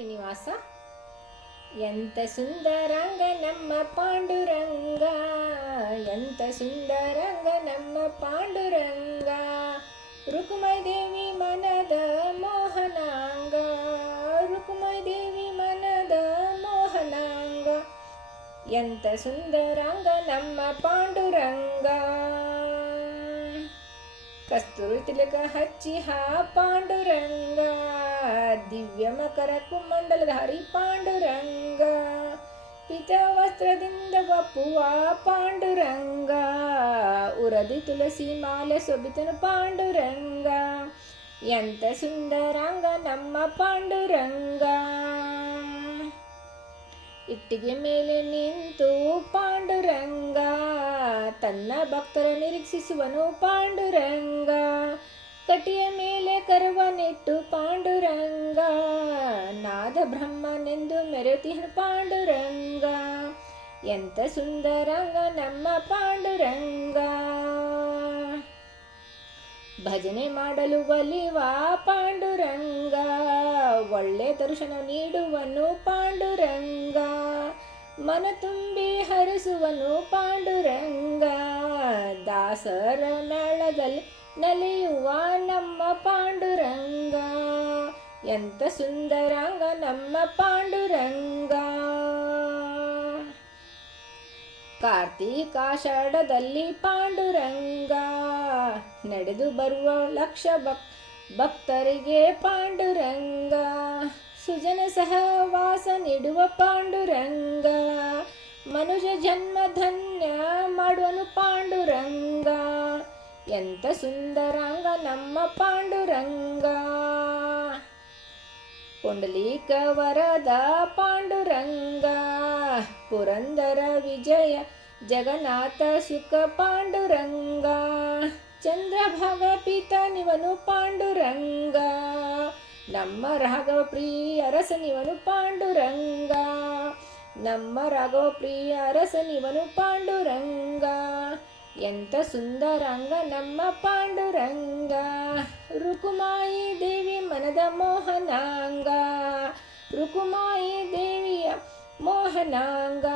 ಶ್ರೀನಿವಾಸ. ಎಂತ ಸುಂದರಂಗ ನಮ್ಮ ಪಾಂಡುರಂಗ, ಎಂತ ಸುಂದರಂಗ ನಮ್ಮ ಪಾಂಡುರಂಗ, ರುಕ್ಮದೇವಿ ಮನದ ಮೋಹನಾಂಗ, ರುಕ್ಮದೇವಿ ಮನದ ಮೋಹನಾಂಗ, ಎಂತ ಸುಂದರಂಗ ನಮ್ಮ ಪಾಂಡುರಂಗ. ಕಸ್ತೂರಿ ತಿಲಕ ಹಚ್ಚಿ ಪಾಂಡುರಂಗ, ದಿವ್ಯ ಮಕರ ಕುಮಂಡಲಧಾರಿ ಪಾಂಡುರಂಗ, ಪಿತ ವಸ್ತ್ರದಿಂದ ಬಪ್ಪುವ ಪಾಂಡುರಂಗ, ಉರದಿ ತುಳಸಿ ಮಾಲೆ ಸೊಬಿತನು ಪಾಂಡುರಂಗ, ಎಂತ ಸುಂದರಂಗ ನಮ್ಮ ಪಾಂಡುರಂಗ. ಇಟ್ಟಿಗೆ ಮೇಲೆ ನಿಂತು ಪಾಂಡುರಂಗ, ತನ್ನ ಭಕ್ತರ ನಿರೀಕ್ಷಿಸುವನು ಪಾಂಡುರಂಗ, ಕಟಿಯ ಮೇಲೆ ಕರುವನಿಟ್ಟು ಪಾಂಡುರಂಗ, ನಾದ ಬ್ರಹ್ಮನೆಂದು ಮೆರೆತಿಹನು ಪಾಂಡುರಂಗ, ಎಂತ ಸುಂದರಂಗ ನಮ್ಮ ಪಾಂಡುರಂಗ. ಭಜನೆ ಮಾಡಲು ಒಲಿವ ಪಾಂಡುರಂಗ, ಒಳ್ಳೆ ದರ್ಶನ ನೀಡುವನು ಪಾಂಡುರಂಗ, ಮನ ತುಂಬಿ ಹರಿಸುವನು ಪಾಂಡುರಂಗ, ದಾಸರ ಮೇಳದಲ್ಲಿ ನಲಿಯುವ ನಮ್ಮ ಪಾಂಡುರಂಗ, ಎಂತ ಸುಂದರಂಗ ನಮ್ಮ ಪಾಂಡುರಂಗ. ಕಾರ್ತೀಕಾಷಾಢದಲ್ಲಿ ಪಾಂಡುರಂಗ, ನಡೆದು ಬರುವ ಲಕ್ಷ ಭಕ್ತರಿಗೆ ಪಾಂಡುರಂಗ, ಸುಜನ ಸಹವಾಸ ನೀಡುವ ಪಾಂಡುರಂಗ, ಮನುಷ್ಯ ಜನ್ಮ ಧನ್ಯ ಮಾಡುವನು ಪಾಂಡುರಂಗ, ಎಂತ ಸುಂದರಂಗ ನಮ್ಮ ಪಾಂಡುರಂಗ. ಪುಂಡಲೀಕ ವರದ ಪಾಂಡುರಂಗ, ಪುರಂದರ ವಿಜಯ ಜಗನ್ನಾಥ ಸುಖ ಪಾಂಡುರಂಗ, ಚಂದ್ರಭಾಗ ಪಿತನಿವನು ಪಾಂಡುರಂಗ, ನಮ್ಮ ರಾಘವ ಪ್ರಿಯ ಅರಸನಿವನು ಪಾಂಡುರಂಗ, ನಮ್ಮ ರಾಘವ ಪ್ರಿಯ ಅರಸನಿವನು ಪಾಂಡುರಂಗ, ಎಂತ ಸುಂದರಂಗ ನಮ್ಮ ಪಾಂಡುರಂಗ. ರುಕುಮಾಯಿ ದೇವಿ ಮನದ ಮೋಹನಾಂಗ, ರುಕುಮಾಯಿ ದೇವಿಯ ಮೋಹನಾಂಗ,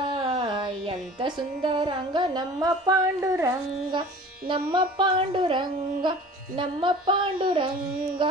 ಎಂತ ಸುಂದರಂಗ ನಮ್ಮ ಪಾಂಡುರಂಗ, ನಮ್ಮ ಪಾಂಡುರಂಗ, ನಮ್ಮ ಪಾಂಡುರಂಗ.